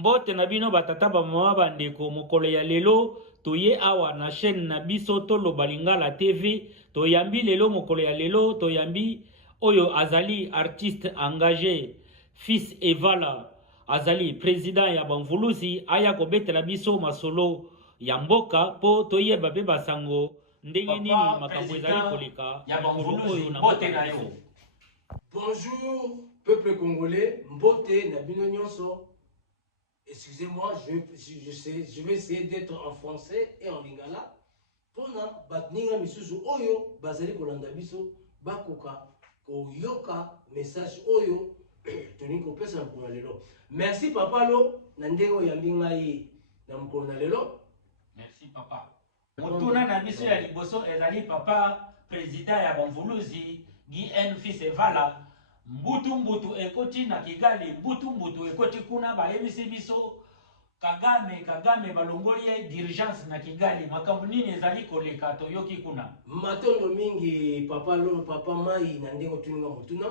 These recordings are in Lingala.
Mbote na bino batata ba mama bandeko mokolo ya lelo toye awa na chaîne na biso Tolo Balingala TV toyambi lelo mokolo ya lelo toyambi oyo azali artiste engagé Fils Evala azali président ya Bamvuluzi aya kobetela biso masolo ya mboka po toyeba pe basango ndenge nini makambo ezali koleka ya Bamvuluzi mbote na yo. Bonjour peuple congolais, mbote na bino nyonso. Excusez-moi, je vais essayer d'être en français et en lingala. Pona batninga misusu oyo bazali kolanda biso bakoka koyoka message oyo toni ko pesa na lelo. Merci papa lo na ndenge ya mbingai na mokolo na lelo. Merci papa. Motuna na biso ya liboso ezali papa président ya Bamvuluzi Guy N Fils Evala. Mbutu ekoti na Kigali, mbutu ekoti kuna bayebisi biso Kagame balongoli ya d'urgence na Kigali. Makambo nini ezali koleka toyoki kuna? Matondo mingi papa lo papa mai na ndenge tuninga mutuna.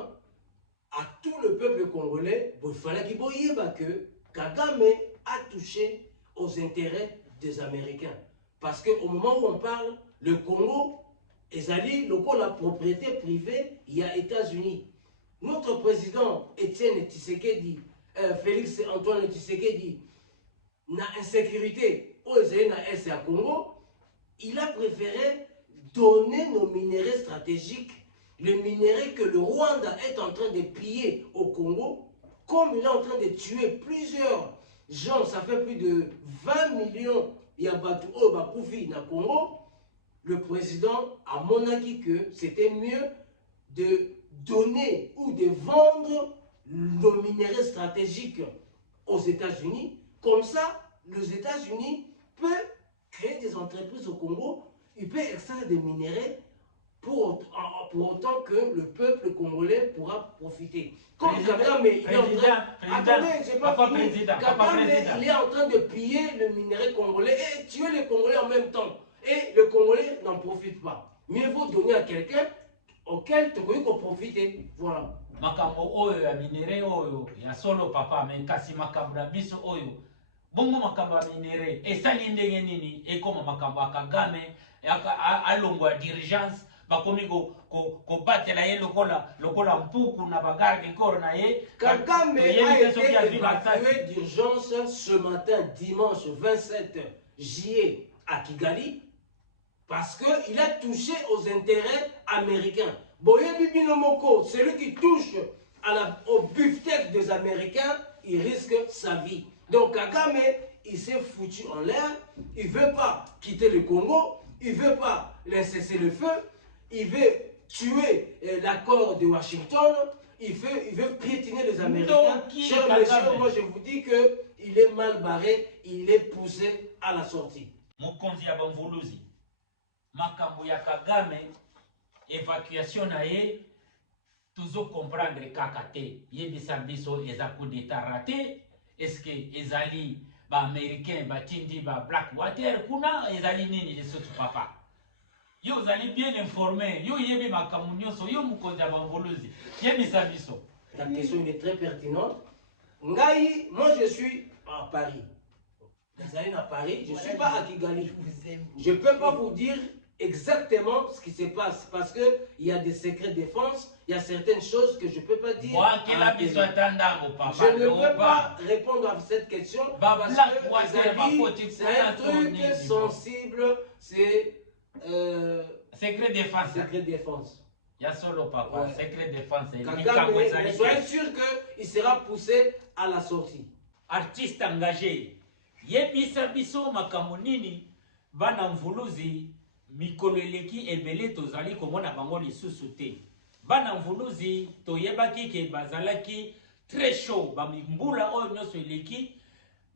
À tout le peuple congolais, il fallait qu'il voyait que Kagame a touché aux intérêts des Américains. Parce qu'au moment où on parle, le Congo est allé la propriété privée, il y a États-Unis. Notre président Étienne Tshisekedi, Félix Antoine Tshisekedi, na insécurité au na Congo, il a préféré donner nos minéraux stratégiques, les minéraux que le Rwanda est en train de piller au Congo, comme il est en train de tuer plusieurs gens, ça fait plus de 20 millions Yabatu au Bakoufi na Congo. Le président a monarqué que c'était mieux de donner ou de vendre nos minéraux stratégiques aux États-Unis. Comme ça, les États-Unis peuvent créer des entreprises au Congo, ils peuvent extraire des minéraux pour autant que le peuple congolais pourra profiter. Comme Kagame, il est en train... Attendez, j'ai pas fini. Kagame, il est en train de piller le minerai congolais et tuer les Congolais en même temps. Et le Congolais n'en profite pas. Mieux vaut donner à quelqu'un auquel tu peux profiter. Voilà. Makambo oyo ya minere oyo ya solo papa mais kasi makambo na biso oyo bongo makambo ya minere esali ndenge nini ekoma makambo ya Kagame alongo ya d'urgence bakomi ko batela ye lokola mpuku na bagarde corps na ye. Kagame a été évacué d'urgence ce matin dimanche 27 juillet à Kigali parce qu'il a touché aux intérêts américains. Boyebi Binomoko, celui qui touche au beefsteak des Américains, il risque sa vie. Donc Kagame, il s'est foutu en l'air, il ne veut pas quitter le Congo, il ne veut pas laisser le feu, il veut tuer l'accord de Washington, il veut piétiner les Américains. Chers messieurs, moi je vous dis qu'il est mal barré, il est poussé à la sortie. Mokonzi ya Bamvuluzi, makambo ya Kagame, évacuation na ye, toujours comprendre kakate, yebisa biso eza coup d'état raté, est-ce que ezali ba américain batindi ba Blackwater kuna ezali nini les autres papa? Yo zali bien informé, yo yebi makambo nyonso, yo mokonzi ya Bamvuluzi, yebisa biso. La question est très pertinente. Ngai, moi je suis à Paris. Vous allez à Paris, je ne suis pas à Kigali. Je ne peux pas vous dire exactement ce qui se passe parce qu'il y a des secrets de défense, il y a certaines choses que je ne peux pas dire. Je ne peux pas répondre à cette question parce que c'est un truc sensible, c'est secret défense. Secret défense. Il y a solo papa, ouais. Secret défense. Kagame, soyez sûr qu'il sera poussé à la sortie. Artiste engagé. Yebisa biso makambo nini bana Mvuluzi mikolo eleki ebele tozali komona bango lisusu te. Bana Mvuluzi toyebaki ke bazalaki très chaud bamimbula oyo nyonso eleki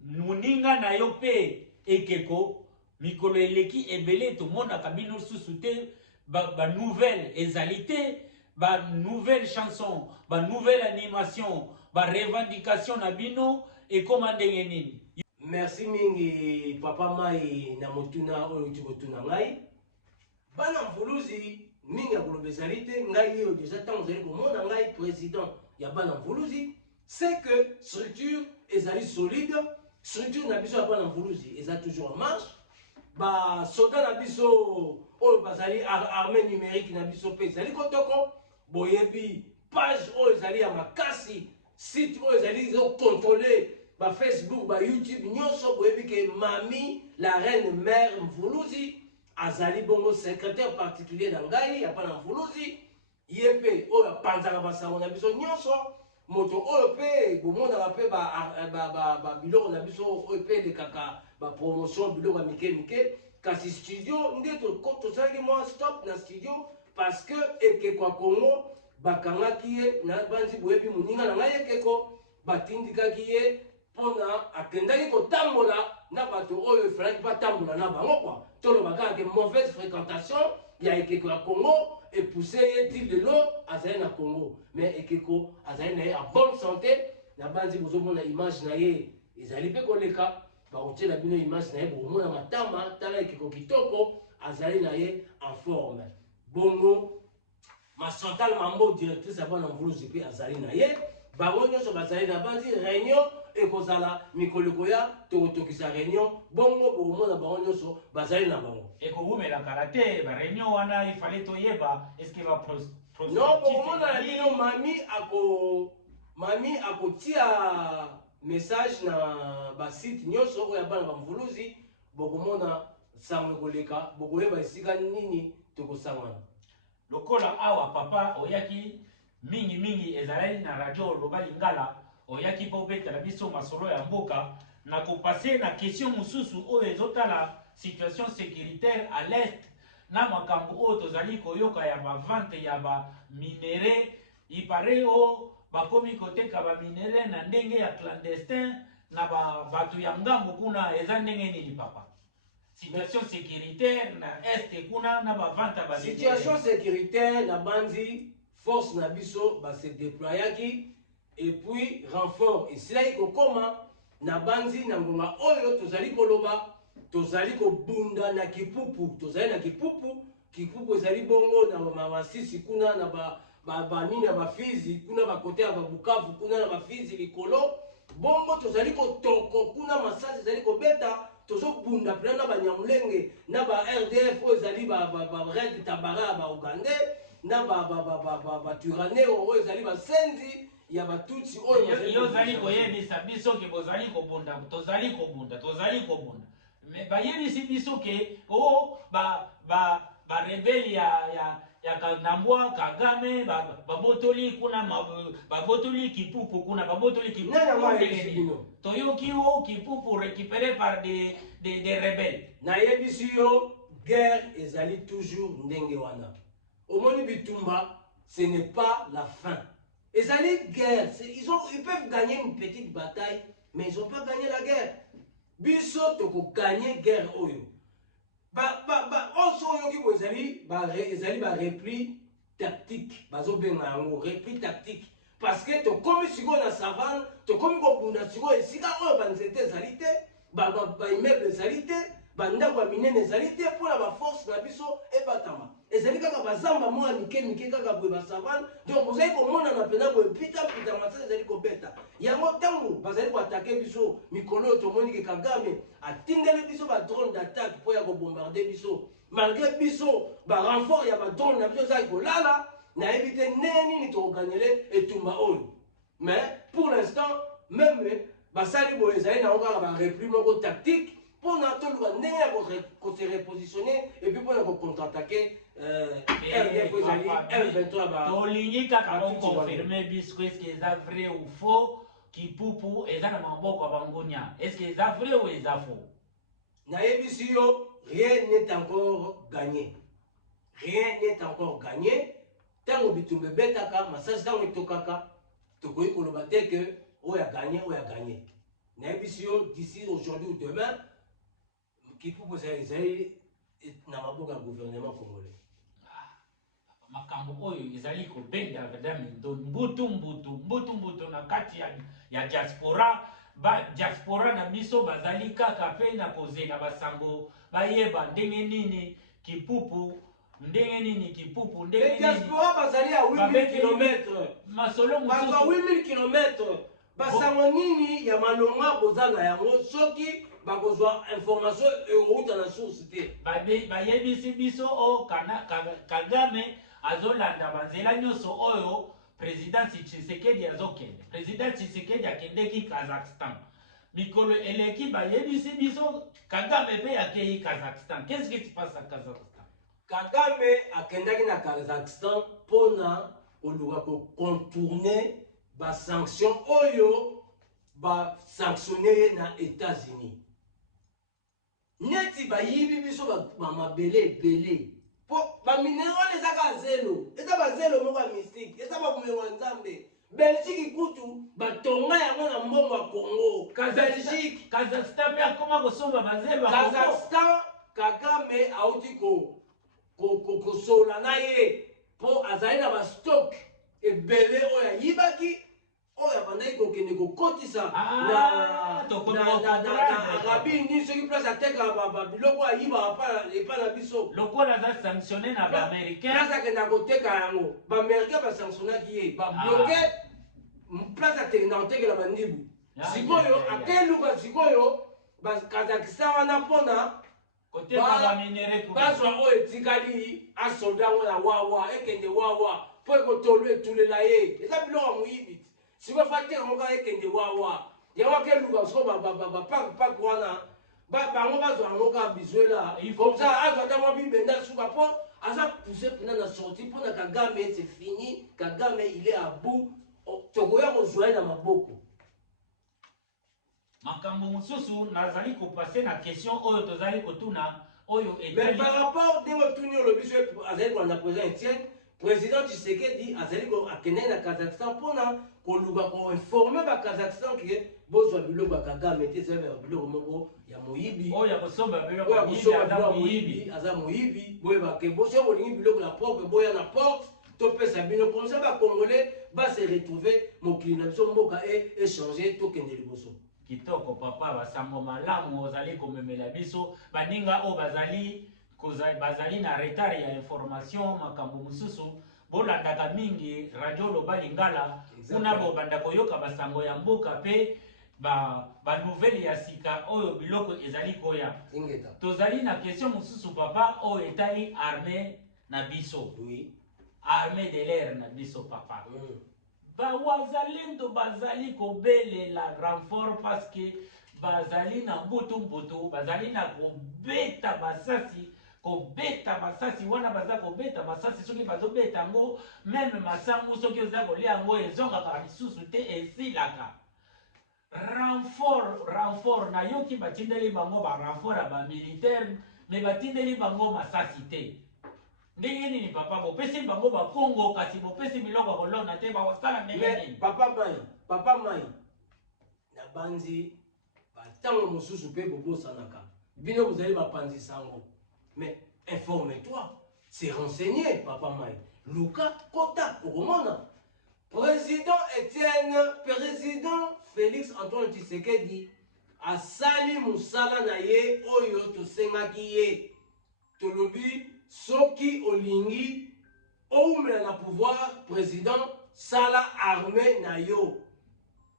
muninga na yo pe ekeko mikolo eleki ebele tomona kabino lisusu te ba nouvelle ezalité ba nouvelle chanson ba nouvelle animation ba revendication na bino et comment ndenge nini. Merci mingi papa mai na motuna oyo tikotuna ngai. Bana Mvuluzi mingi akolobezali te ngai yo déjà tant zali komona ngai président ya bana Mvuluzi, c'est que structure ezali solide, structure na biso apa na mvuluzi eza toujours en marche ba soldat na biso oyo bazali armée numérique na biso pe ezali kotoko boyebi page oyo ezali ya makasi site oyo ezali contrôler ba Facebook ba YouTube nyonso boyebi ke mami la reine mère mvuluzi azali bongo secrétaire particulier na ngai apa na mvuluzi ye pe oyo apanzaka basango na biso nyonso moto oyo pe bomonaka mpe biloko na biso oyo pe elekaka bapromotion biloko ya mike mike kasi studio nde tosalaki mwa stop na studio parce que ekeko ya Congo bakangaki ye na banzi boyebi moninga na ngai ekeko batindikaki ye mpona akendaki kotambola na bato oyo efalaki batambola na bango kwa toloba kaka mauvaise fréquentation ya ekeko ya Congo epoussé ye ti lelo azali na Congo mais ekeko azali na ye en bonne santé na banzi bozomona image na ye ezali mpe koleka bakotiela bino image na ye bokomona matama tala ekeko kitoko azali na ye en forme bongo Chantal Mambo directrice ya bana mvuluzi mpe azali na ye bango nyonso bazali na banzi réunion ekozala mikolo koya tokotokisa réunion bongo bokomona bango nyonso bazali na bango ekobumelaka te ba réunion wana ifale toyeba est-ce que va non bokomona na bino mami akotia message na basite nyonso oyo ya bana bamvuluzi bokomona sango ekoleka bokoyeba esika nini tokosangana lokola awa papa oyaki mingi ezalali na radio loba lingala oyaki mpo obetela biso masolo ya mboka na kopase na question mosusu oyo ezotala situation sécuritaire à l'est na makambo oyo tozali koyoka ya bavante ya baminere ipare o bakomi koteka baminere na ndenge ya clandestin na bato ya ngambo kuna eza ndenge nini papa situation sécuritaire na est kuna na bavante ya baminere situation sécuritaire na banzi force na biso base déployaki et puis renfort esilaki kokoma na banzi na ngonga oyo tozali koloba tozali kobunda na kipupu tozali na kipupu ezali bongo na masisi kuna na banini ya bafizi kuna bakote ya babukavu kuna na bafizi likolo bongo tozali kotoko kuna masasi ezali kobeta tozobunda mpena na banyamulenge na ba RDF oyo ezali red tabara ba ugandais na baturaneo oyo ezali basenzi ya batutsi oyo ozali koyebisa biso ke bozali kobunda tozali kobunda mais bayebisi biso ke o barebeli ya Kandambwa Kagame babotoli kuna babotoli kipupu kuna babotoli kipupu toyoki o kipupu récupéré par des rebelles na yebisi yo guerre ezali toujours ndenge wana omoni bitumba ce n'est pas la fin ezali guerre ils peuvent gagner une petite bataille mais ils ont pas gagné la guerre biso toko gagner guerre oyo oso oyoki bo ezali ba repli tactique bazobenga yango repli tactique parce que tokomi sikoyo na savane tokomi kobunda sikoyo esika oyo banzete ezali te baimmeuble ezali te bandako ya minene ezali te mpona baforce na biso ebatama ezali kaka bazamba moya mike kaka boye basavane donc bozali komonana mpena boye mpita masasi ezali kobeta yango ntango bazali koatake biso mikolo oyo tomoni ke Kagame atindeli biso badrone d'attaque mpo ya kobombarde biso malgré biso barenfort ya badrone na biso ezali kolala nayebi te ndenge nini tokoganyele etumba oyo mais pour l'instant même basali boye ezali nango kaka barepli moko tactique mpona toluka ndenge ya kose repositionner et puis mpona kocontre-attaquer RDF ezali M23 tolingi kaka oconfirme biso est-ce que eza vrai ou faux kipupu eza na maboko ya bangonia est-ce que eza vrai ou eza faux nayebisi yo rien n'est encore gagné ntango bitumba ebetaka masasi ntango etokaka tokoki koloba te ke oyo aganye nayebisi yo d'ici aujourd'hui ou demain kipupu ezali na maboko ya gouvernement congolais makambo oyo ezali kobenga madame mbutu na kati ya diaspora diaspora na biso bazali kaka pe na kozela basango bayeba ndenge nini kipupu diaspora bazali à 8000 km masolo bato à 8000 km basango nini ya malonga boza na yango soki bakozwa information euta na source te bayebisi biso o Kagame azolanda banzela nyonso oyo président Tshisekedi azokende. Président Tshisekedi akendeki Kazakhstan. Mikolo eleki bayebisi biso Kagame pe akei Kazakhstan. Qu'est-ce qui se passe à Kazakhstan? Kagame akendaki na Kazakhstan pona koluka ko contourner ba sanction oyo ba sanctionner na États-Unis. Neti bayibi biso ba mabele belé. Po ba mineral ezaka zelo. Eza ba zelo moko mystique. Eza ba kumewa nzambe. Belgique kutu batonga yango na mbongo ya Congo. Belgique, Kazakhstan pe akoma kosomba bazelo. Kazakhstan Kagame auti ko sola na ye po azali na ba stock ebele oya yibaki oya bandaki kokende kokotisa na Arabie soki place ateka biloko ayiba epa na biso lokola aza sanctionné na baaméricain place akenda koteka yango baaméricain basanctionnaki ye babloke place atekenda kotekela bandibu sikoyo akeluka sikoyo Kazakhstan wana mpona bazwa oyo etikali asolda ngo na wawa ekende wawa po ekotolo etulela ye eza biloko ya moyibi sikoyo fa teka moka ekende wawa yango akeluka siko bapake wana bango bazwa yango kaka bizuela komsa azwa ta mwa bibenda suka mpo aza pousse mpena na sorti mpo na Kagame c'est fini Kagame il est à bout tokoya kozwa ye na maboko makambo mosusu nazali kopase na question oyo tozali kotuna oyo mais par rapport ndenge otuni olobi so azali kolanda président Etienne président Tshisekedi azali akende na Kazakhstan mpona koluka koinforme bakazakhstan ke bozwa biloko ya Kagame te ezali biloko moko ya moyibi oyo ya kosomba biloko ya moyibi aza moyibi boyebake boso bolingi biloko ya propre boya na porte topesa bino comme ça bakongolais base retrouver mokili na biso mboka échanger tokende liboso kitoko papa basango malamu ozali komemela biso baninga oyo bazali na retard ya information makambo mosusu bolandaka mingi radio loba lingala kuna bobanda koyoka basango ya mboka pe banouvelle ya sika oyo biloko ezali koya tozali na question mosusu papa oyo etali armée na biso armée de l'air na biso papa bawazalendo bazali kobelela renfort parce que bazali na mbutu bazali na kobeta basasi wana baza kobeta basasi soki bazobeta ngo meme masangu soki oza kolia yango ezongaka lisusu te esilaka renfort nayoki batindeli bango barenfort ya bamilitaire me batindeli bango masasi te ndenge nini papa bopesi bango bakongo kasi bopesi biloko kolona te bawasala ndenge nini papa mai na banzi batango mosusu mpe bobosanaka bino bozali bapanzi sango mais informe-toi c'est renseigné papa mai luka kota okomona président Félix Antoine Tshisekedi asali mosala na ye oyo tosengaki ye tolobi soki olingi oumela na pouvoir président sala armée na yo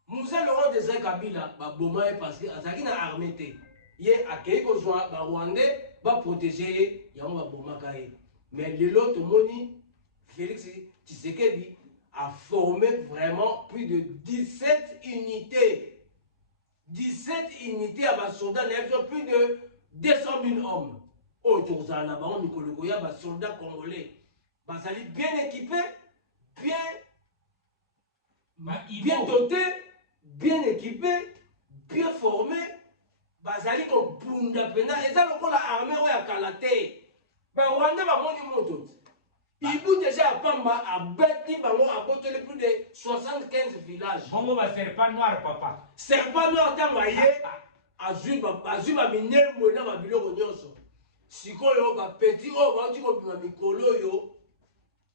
Moussa Laurent Désiré Kabila baboma ye parce que azaki na armée te ye akei kozwa ba Rwandais ba protéger ye yango babomaka ye mais lelo tomoni Félix Tshisekedi a formé vraiment plus de 17 unités 17 unités à soldats plus de 200 000 hommes autour de la baron Mikolokoya, les soldats congolais, bazali bien équipés, bien dotés, bien équipés, bien formés, bazali comme Bunda Pena, et ça le l'armée ou à Kalate. Ben Rwanda va moni moto. Il bout déjà à Pamba, à Beti, bango à Botele plus de 75 villages. Bongo va serpent noir papa. Serpent noir tant voyé, azuma minel mona ba biloko nyonso. Sikoyo ba petit o ba tiko bima mikolo yo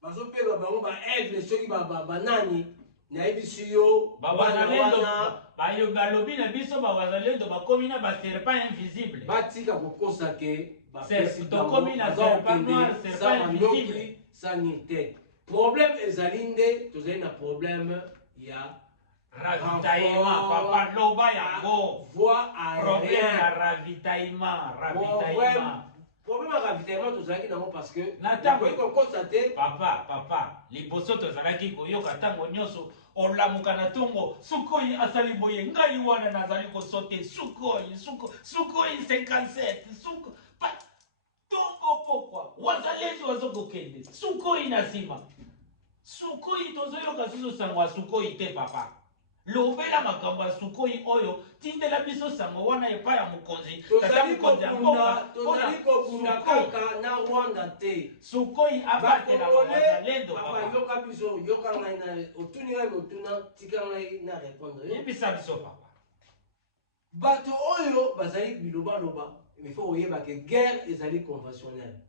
bazo pega bango ba aigle soki ba banani na ebisi yo bazalendo ba yo balobi na biso ba bazalendo ba komina ba serpent invisible batika kokosa ke ba to komina serpent noir serpent invisible sanité problème ezalinde tozali na problème ya Ravitaillement, papa, loba yango. Voie Problème aérienne. à ravitaillement, Problème à ravitaillement, tout ça, parce que. Natako. Vous constater. Papa, les bosso tozalaki koyoka tango nyonso olamuka na tongo sukoi asali boye ngai wana nazali kosote sukoi 57 suko tongo pokwa wazalezi wazokokende sukoi na nsima sukoi tozoyoka susu sango ya sukoi te papa lobela makambo ya sukoi oyo tindela biso sango wana epai ya mokonzi tata mokonzi ya mboka tozali kobunda kaka na Rwanda te sukoi abatela bawazalendo bayoka biso yoka ngai na otuni ngai motuna tika ngai na répondre yebisa biso papa bato oyo bazali bilobaloba il faut oyeba ke guerre ezali conventionnelle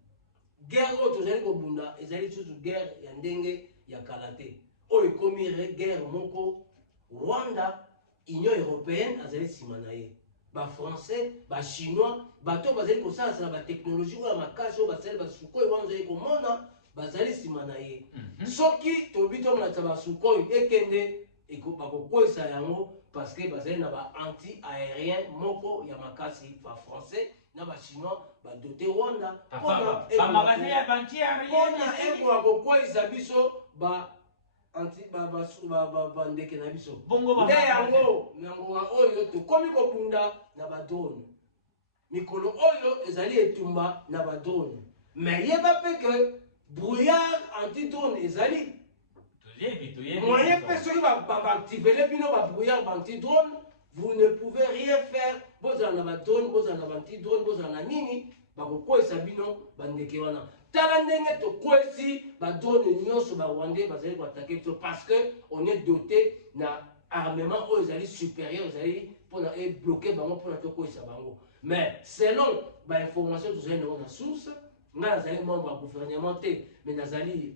guerre oyo tozali kobunda ezali susu guerre ya ndenge ya kala te oyo ekomi guerre moko Rwanda, Union européenne, azali nsima na ye. Ba français, ba chinois, bato bazali kosala ba technologie oyo makasi oyo basali ba sukoi wana ozali komona bazali nsima na ye. Soki tobi tomonakisa ba sukoi ekende bakokwesa yango parce que bazali na ba anti aérien moko ya makasi ba français na ba chinois ba doté Rwanda. Ba magasin ya anti aérien eko kokwesa biso ba anti ndeke na biso nde yango oyo tokomi kobunda na badrone mikolo oyo ezali etumba na badrone mais yeba mpe ke brouillard anti-drone ezali moyen mpe soki baactivele bino babrouillard anti-drone vous ne pouvez rien faire bozala na badrone bozala na anti-drone bozala na nini bakokwesa bino bandeke wana tala ndenge tokwesi badrone nyonso barwandais bazali koatake biso parce que on est doté na armement oyo ezali supérieur ezali mpona ebloke bango mpona tokwesa bango mais selon bainformation tozali nango na source ngai nazali membre ya gouvernement te mais nazali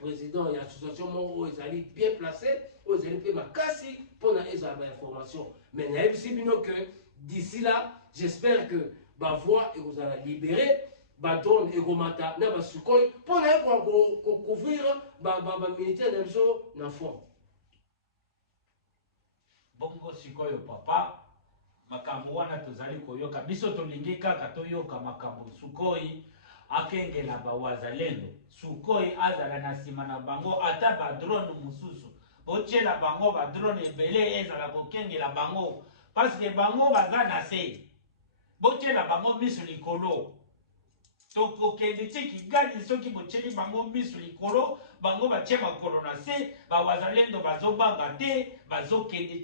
président ya association moko oyo ezali bien placé oyo ezali mpe makasi mpona ezala bainformation mais nayebisi bino que d'ici là j'espère que bavoie ekozala libéré badrone ekomata na basukoi mpona ye kocouvrir bamilitaire na biso na fond bongo sikoyo papa makambo wana tozali koyoka biso tolingi kaka toyoka makambo sukoi akengela bawazalendo sukoi azala na nsima na bango ata badrone mosusu botyela bango badrone ebele ezala kokengela bango parceke bango baza na se botyela bango miso likolo tokokende ti kigali soki botyeli bango miso likolo bango batie makolo na se bawazalendo bazobanga te bazokende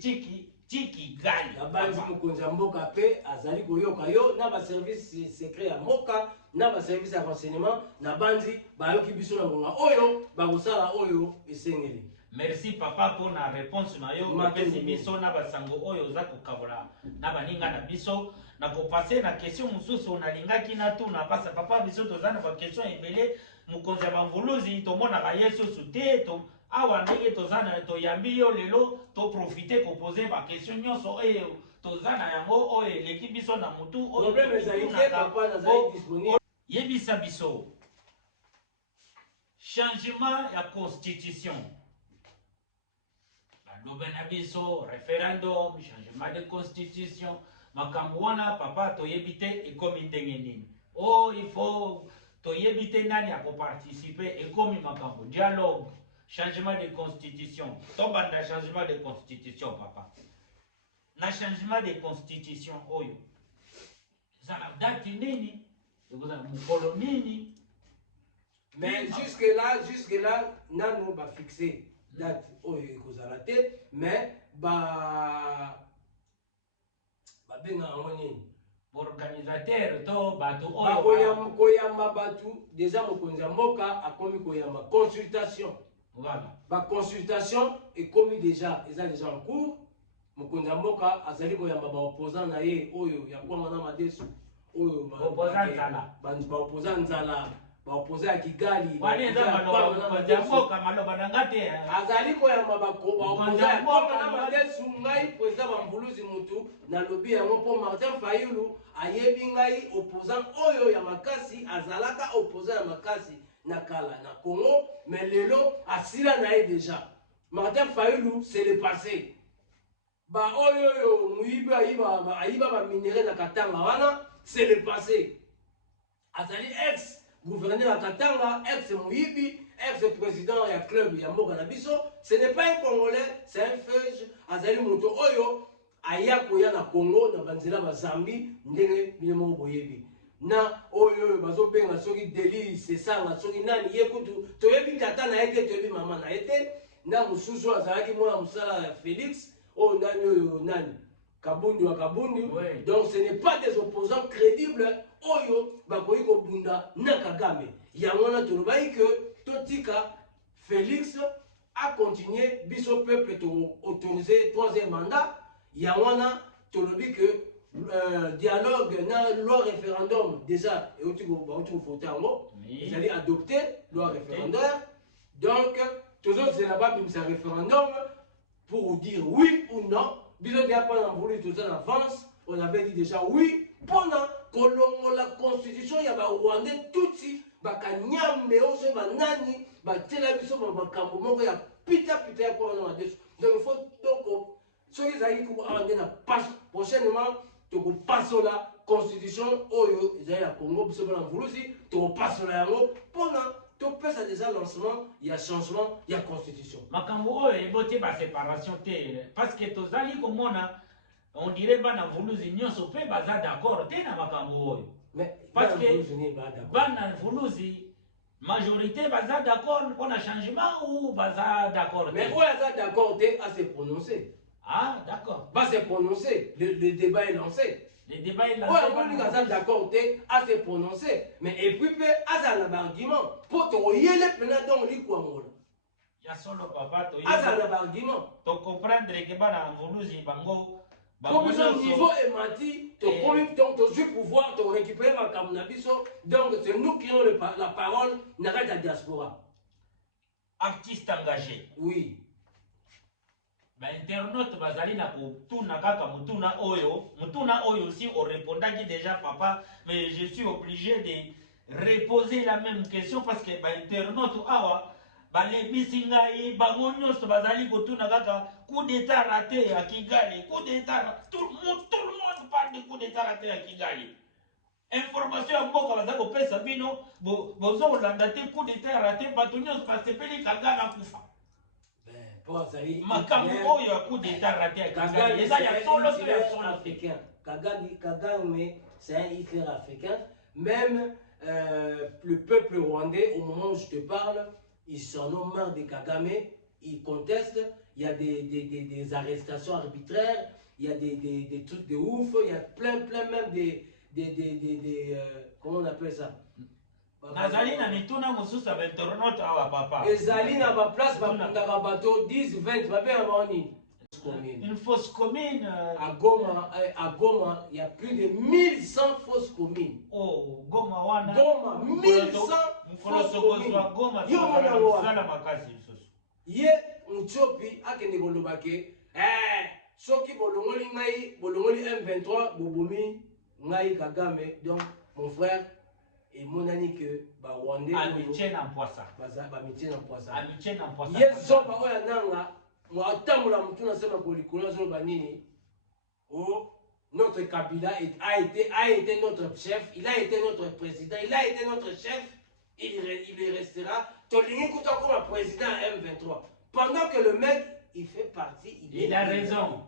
ti kigali abanzi mokonzi ya mboka mpe azali koyoka yo na baservice secret ya mboka na baservice ya renseignement na banzi bayoki biso na ngonga oyo bakosala oyo esengeli. Merci papa pour la réponse na yo kopesi biso na basango oyo oza kokabola na baninga na biso na kopase na question mosusu nalingaki na tuna pasa papa biso toza na baquestion ebele mokonzi ya bamvuluzi tomonaka ye susu te awa ndenge toza na toyambi yo lelo toprofite kopose baquestion nyonso oyo toza na yango oyo eleki biso na mutu yebisa biso changement ya constitution Lobenabiso, référendum, changement de constitution, makamwana papa toyebite et comme nini. Oh, il faut toyebite nani à participer et comme makambo dialogue, changement de constitution. Tobanda changement de constitution papa. Na changement de constitution oyo. Ça la date nini? Vous avez mukolo nini? Mais jusque là, nano va fixer date oyo ekozala te mais babenga yango nini organisateur to bato oyo koyamba bato deja mokonzi ya mboka akomi koyamba consultation voilà baconsultation ekomi deja eza deja en cours mokonzi ya mboka azali koyamba baopposant na ye oyo ya kwanga na madesu oyo baopposant nzala baopposant ya Kigali azali koyamba baopposant ya kwanga na madesu ngai président bamvuluzi mutu nalobi yango mpo Martin Fayulu ayebi ngai opposant oyo ya makasi azalaka opposant ya makasi na kala na Congo mais lelo asila na ye déjà Martin Fayulu c'est le passé ba oyo muyibi ayiba ba minéraux na Katanga wana, c'est le passé. Azali ex gouverneur à Katanga, ex muyibi, ex-président ya club ya mboka na biso, ce n'est pas un Congolais, c'est un feuge. Azali moto oyo aya koya na Congo na banzela ba Zambie ndenge bino boyebi. Na oyo bazo benga soki délit c'est ça na soki nani yekutu toyebi tata na ete toyebi mama na ete na mususu azalaki mwana musala ya Félix o nani oyo nani Kabundu wa Kabundu. Donc ce n'est pas des opposants crédibles oyo bakoyi kobunda na Kagame. Yango na tolobai que Totika Félix a continué biso peuple to autorisé troisième mandat. Yanwana tolobi que dialogue na loi référendum déjà et où tu voter en mot, ils allaient adopter loi référendaire. Donc toujours c'est là-bas un référendum pour dire oui ou non. Biso dia pas voulu tout ça en avance, on avait dit déjà oui pendant que la constitution ya ba Rwandais tutsi bakanyambe ose banani batela biso makambo moko ya pita ya kwa na madeso. Donc il faut donc ceux qui allaient passe prochainement tu passes la constitution oyo ils allaient la Congo biso bana mvulusi tu passes la yango pendant tu peux ça déjà lancement il y a changement il y a constitution makambo oyo ebote ba séparation te parce que tozali komona on dirait bana mvulusi nyonso pe baza d'accord te na makambo oyo mais parce que bana mvulusi majorité baza d'accord pour un changement ou baza d'accord mais oyo aza d'accord te à se prononcer. Ah, d'accord. Va se prononcer. Le débat est lancé. Le débat est lancé. Oui, on est d'accord à se prononcer. Mais et puis, à un argument. Pour te relier les pleins dans le Kouangola. Il y a solo papa. À un argument. Tu comprendre que bana mvuluzi bango. Comme ce niveau est mati, tu as pouvoir, tu récupérer ma camunabiso. Donc, c'est nous qui avons la parole dans la diaspora. Artiste engagé. Oui. Ba internaute bazali na kutuna kaka mutuna oyo si on répondaki déjà papa mais je suis obligé de reposer la même question parce que ba internaute awa ba lebisi ngai bango nyonso bazali kutuna kaka coup d'état raté à Kigali coup d'état tout le monde parle de coup d'état raté à Kigali information ya mboka baza kopesa bino bozo olanda te coup d'état raté bato nyonso basepeli Kagame kufa Kagame c'est un Hitler africain. Même le peuple rwandais, au moment où je te parle, ils s'en ont marre de Kagame, ils contestent, il y a des arrestations arbitraires, il y a des trucs de ouf, il y a plein même comment on appelle ça? Nazali na mituna mususu internaute awa papa. Ezali na ba place ba kundaka bateau 10 20 ba bien bani. Une fosse commune à Goma, il y a plus de 1100 fosses communes. Oh, Goma wana. Goma 1100 fosses communes. Yo mona sala makasi susu. Ye Mutsopi akende kolobake soki bolongoli ngai bolongoli M23 bobomi ngai Kagame donc mon frère et mon ami que ba Rwandais amitié na poisa ba amitié na poisa yezo ba oya nanga moi tamula mutuna sema ko likolo zo ba nini oh notre Kabila a été notre chef, il a été notre président, il a été notre chef, il restera tolingi kuta comme président M23 pendant que le mec il fait partie il a raison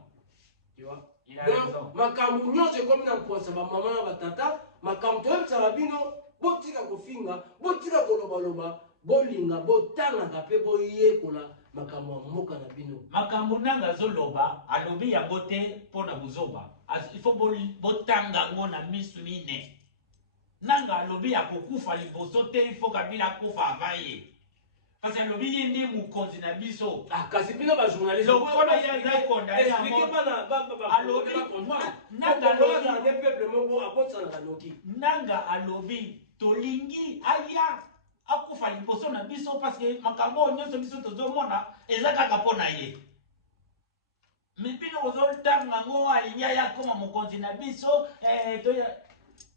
tu vois il a raison makambu nyonso comme na poisa ba mama na ba tata makambu to sa bino botika kofinga botika koloba bolinga botanga pe boyekola makambo mboka na bino makambo nanga zoloba alobi yango te pona buzoba il faut botanga ngona misu mine nanga alobi ya kokufa liboso te il faut Kabila kufa avaye parce que alobi yindi mukonzi na biso kasi bino ba journaliste lokola ya za konda ya alobi nanga alobi des peuples moko akotsa na noki nanga alobi tolingi aya akufa liboso na biso parce que makambo nyonso biso tozomona eza kaka pona ye mipino ozotanga ngo alinya ya koma mokonzi na biso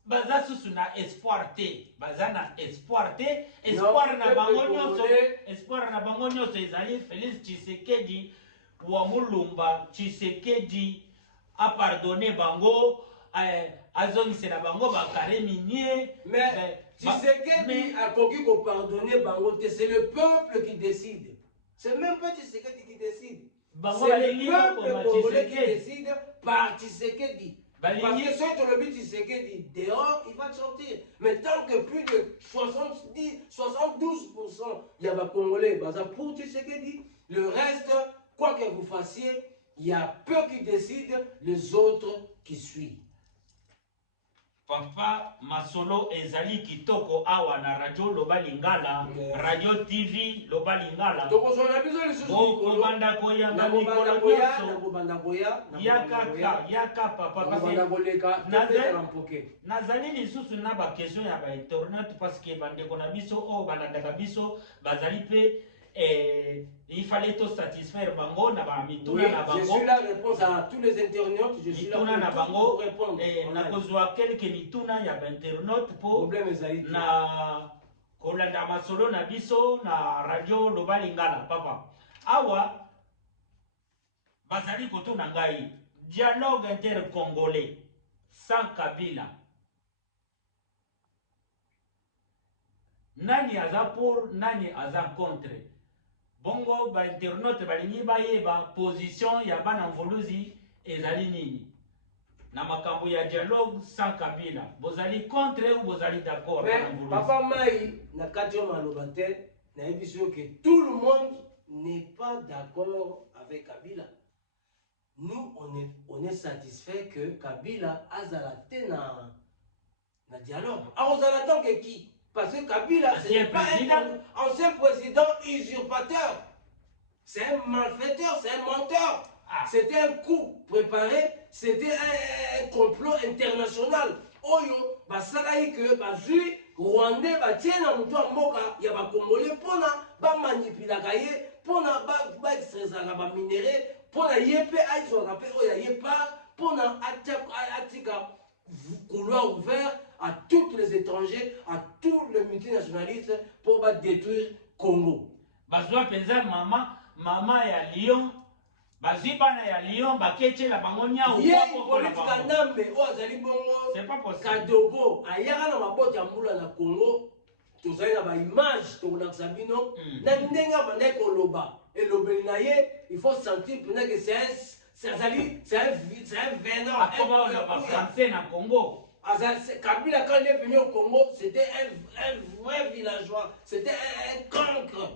baza susu na espoir te baza na espoir te espoir na bango nyonso ezali Félix Tshisekedi wa Mulumba Tshisekedi a pardonné bango azongisela bango bakare minier. Mais Tshisekedi a conquis qu'on pardonner bango, c'est le peuple qui décide. C'est même pas Tshisekedi qui décide. C'est le peuple congolais qui décide par Tshisekedi. Parce que si tu le but Tshisekedi dehors, il va te sortir. Mais tant que plus de 72% il y a des Congolais pour Tshisekedi, le reste, quoi que vous fassiez, il y a peu qui décident, les autres qui suivent. Papa Masolo ezali kitoko awa na radio Loba Lingala, radio TV Loba Lingala. Donc on a besoin de choses. Banda koya na mikolo nyoso. Yaka papa nazali lisusu na ba question ya ba internet parce que bande kona biso o balanda biso bazali pe il fallait tout satisfaire bango na ba mituna na bango. Je suis la réponse à tous les internautes, je suis là pour répondre. Na kozwa quelques mituna ya ba internaute pour na kolanda masolo na biso na radio Loba Lingala papa. Awa bazali kotuna ngai dialogue intercongolais sans Kabila. Nani aza pour, nani aza contre. Bongo ba internaute balingi bayeba position ya bana mvuluzi ezali nini. Na makambo ya dialogue sans Kabila. Bozali contre ou bozali d'accord bana mvuluzi. Papa Mai na kati yo maloba te na yebiso que tout le monde n'est pas d'accord avec Kabila. Nous on est satisfait que Kabila azala te na dialogue. Alors on attend que qui? Parce que Kabila, ce n'est pas un ancien président usurpateur. C'est un malfaiteur, c'est un menteur. C'était un coup préparé, c'était un complot international. Oyo, basalaï que, bazui, Rwandais, batiena mutua moka, ya ba Congolais, pona, ba manipulakaye, pona, ba extresanga, ba minéré, pona yepe, aïso rapé, oya yepa, pona, atika, couloir ouvert à tous les étrangers, à tous les multinationalistes pour détruire Congo. Bazwa penza mama ya Lyon, bazibana ya Lyon, bakeche la bangonia ou politika nambe o azali bongo. C'est pas possible. Kadogo ayaka na mabota ya mbula na Congo, tozali na ba image to na Sabino, na ndenga bande koloba. Et lobeli na ye, il faut sentir peut-être que c'est un venin. Comment on va français na Congo? Kabila quand il est venu au Congo, c'était un vrai villageois, c'était un cancre.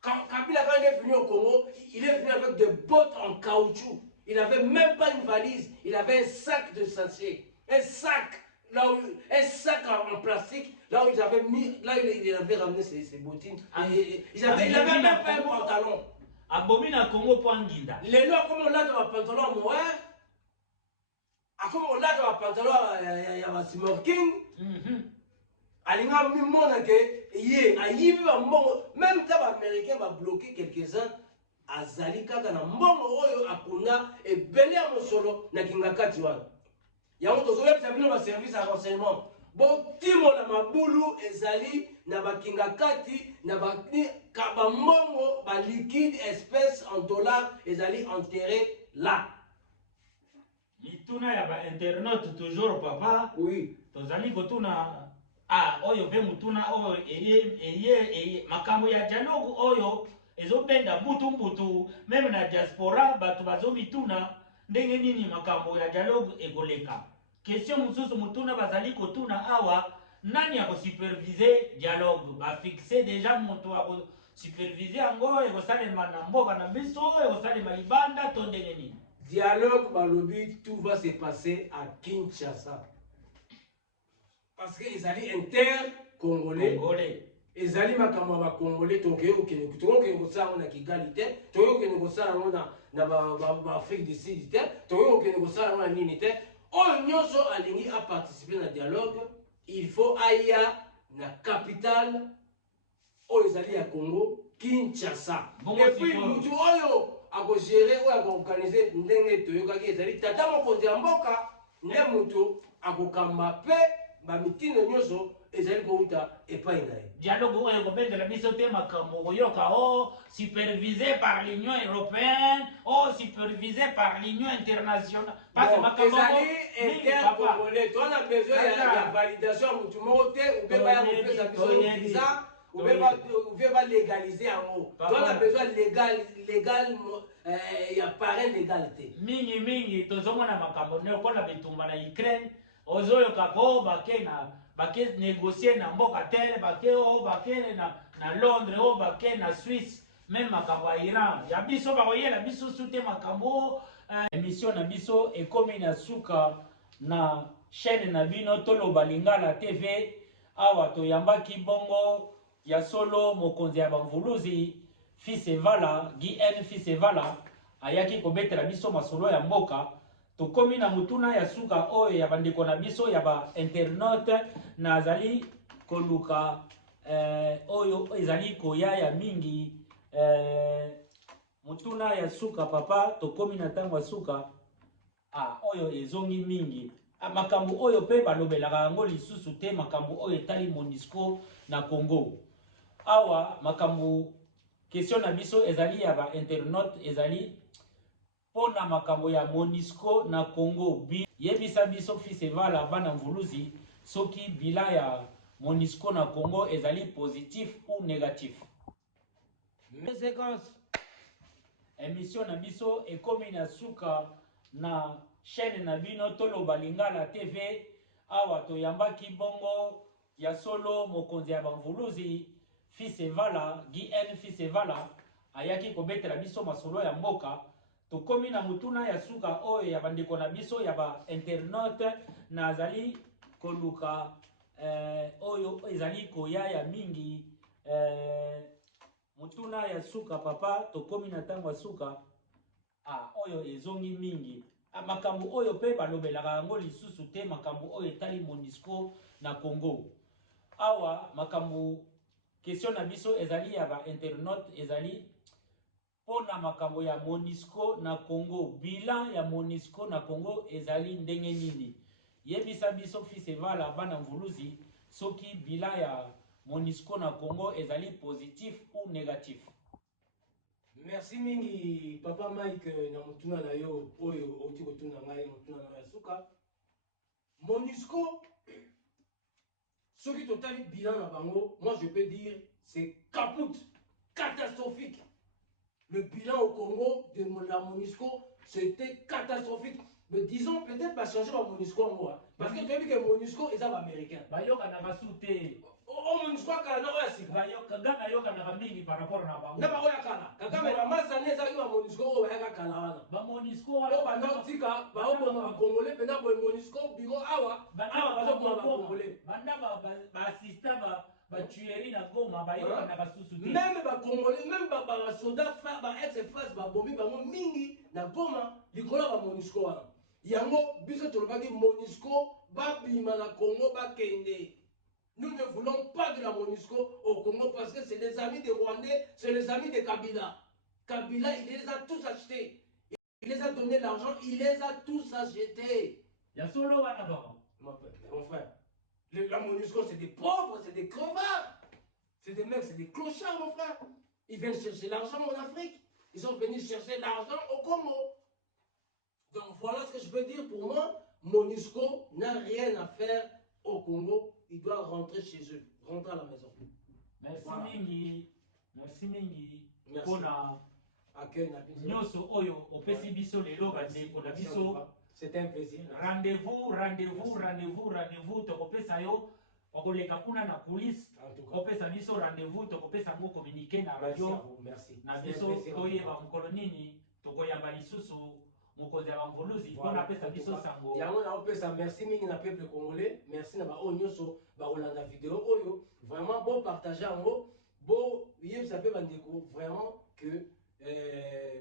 Kabila quand il est venu au Congo, il est venu avec des bottes en caoutchouc. Il n'avait même pas une valise, il avait un sac de sachet, un sac en plastique, là où il avait mis, là il avait ramené ses bottines. Il avait même pas un pantalon. Abomina Congo pour Anguinda. Les lois comme on l'a dans un pantalon à mourir. Comme on l'a dans un pantalon à smoking, alinga mimona ke ye ayibi ba mbongo même ta ba américain va bloquer quelques-uns azali kaka na mbongo oyo akuna ebele ya mosolo na kingakati wana yango tozoyebisa bino ba service à renseignement bon timo na mabulu ezali na ba kingakati na ba mbongo ba liquide espèce en dollars ezali enterré là. Mituna ya ba internet toujours papa. Oui. Tozali kotuna oyo pe mutuna oyo eye makambo ya dialogue oyo ezobenda mbutu même na diaspora batu bazo mituna ndenge nini makambo ya dialogue ekoleka. Question mususu mutuna bazali kotuna awa nani ya superviser dialogue ba fixer déjà moto wa superviser ango ekosalema na mboka na biso ekosalema libanda to ndenge nini. Dialogue balobi tout va se passer à Kinshasa. Parce que ils allaient inter-congolais. Ils allaient makambo ba congolais tokyo kosala na Kigali te, tokyo kosala na Afrique du Sud te, tokyo kosala na nini te. Oyo nyonso alingi a participer na dialogue, il faut aya na capitale oyo ezali ya Congo, Kinshasa. Et puis mutu oyo ako gérer ou ako organiser ndenge toyokaki ezali tata mokonzi ya mboka nde mutu ako kamba pe bamitindo nyonso ezali kouta epai na ye. Dialogue oyo kobendela biso te makambo koyoka supervisé par l'Union européenne, supervisé par l'Union internationale. Parce que makambo ezali intercongolais, to na besoin ya validation ya mutu moko te ube baya kopesa biso visa ube balégaliser yango. To na besoin légal ya parrain légal te. Mingi tozomona makambo nekola bitumba na Ukraine ozoyoka ko bake négocier na mboka tere bake na Londres bake na Suisse même makambo ya Iran ya biso bakoyela biso sute makambo émission na biso ekomi na suka na chaîne na bino toloba Lingala TV awa toyambaki bongo ya solo mokonzi ya bamvuluzi Fils Evala Guy N Fils Evala ayaki kobetela biso masolo ya mboka. Tokomi na mutuna ya suka oyo ya bandeko na biso ya ba internaute na azali koluka oyo ezali koya ya mingi mutuna ya suka papa tokomi na tango ya suka oyo ezongi mingi makambo oyo pe balobelaka yango lisusu te makambo oyo etali MONUSCO na Congo awa makambo question na biso ezali ya ba internaute ezali pona makambo ya MONUSCO na Congo yebisa biso Fils Evala bana mvuluzi soki bila ya MONUSCO na Congo ezali positif ou négatif. Séquence émission na biso ekomi na suka na chaîne na bino toloba Lingala TV awa toyambaki bongo ya solo mokonzi ya bamvuluzi Fils Evala Guy N Fils Evala ayaki kobetela biso masolo ya mboka. Tokomi na mutuna ya suka oyo ya bandeko na biso ya ba internaute na azali koluka oyo ezali koya ya mingi mutuna ya suka papa tokomi na tango ya suka oyo ezongi mingi makambo oyo pe balobelaka yango lisusu te makambo oyo etali MONUSCO na Congo awa makambo question na biso ezali ya ba internaute ezali pona makambo ya MONUSCO na Congo bilan ya MONUSCO na Congo ezali ndenge nini yebisa biso Fils Evala bana mvuluzi soki bilan ya MONUSCO na Congo ezali positif ou négatif. Merci mingi papa Mike na mutuna na yo oyo oti kotuna ngai mutuna na ya suka MONUSCO soki totali bilan na bango moi je peux dire c'est caput catastrophique. Le bilan au Congo de la MONUSCO, c'était catastrophique. Mais disons, peut-être pas changer la MONUSCO en moi. Parce que tu as vu que MONUSCO est américain. Bayoka na basute. MONUSCO Canada aussi. Bayoka gana yoka na mingi par rapport na bango. Na ba oya kala. Kagame na masane za ki MONUSCO o ba kala wana. Ba MONUSCO wala ba nautika ba o ba congolais pena bo MONUSCO bureau awa. Awa ba zo ba congolais. Banda ba assistant ba tuerie na Goma bayoka na basusu te. Même ba congolais même ba soldats ba ex-face ba bombi ba mingi na Goma likolo ba MONUSCO wana. Yango biso tolobaki MONUSCO ba bima na Congo ba kende. Nous ne voulons pas de la MONUSCO au Congo parce que c'est les amis des Rwandais, c'est les amis de Kabila. Kabila, il les a tous achetés. Il les a donné l'argent, il les a tous achetés. Yasolo Wanaba. Mon frère, la MONUSCO c'est des pauvres, c'est des crevards. C'est des mecs, c'est des clochards, mon frère. Ils viennent chercher l'argent en Afrique. Ils sont venus chercher l'argent au Congo. Donc voilà ce que je peux dire pour moi. MONUSCO n'a rien à faire au Congo. Il doit rentrer chez eux, rentrer à la maison. Merci voilà. Mingi. Merci Mingi. Merci. Nyoso oyo opesi biso lelo bandeko na biso. C'était un plaisir. Rendez-vous tokopesa yo okoleka kuna na police opesa biso rendez-vous tokopesa ngo communiquer na radio. Merci. Na biso toyeba mokolo nini tokoyamba lisusu mokonzi ya bamvuluzi mpona apesa biso sango yango na opesa merci mingi na peuple congolais merci na baoyo nyonso bakolanda video oyo vraiment bon partager yango bon yebisa mpe bandeko vraiment que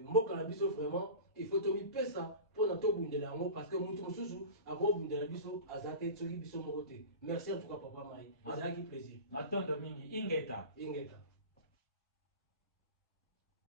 mboka na biso vraiment il faut tomipesa mpona tobundela yango parce que mutu mosusu akobundela biso aza te soki biso moko te merci en tout cas papa Mai ezalaki plaisir matondo mingi ingeta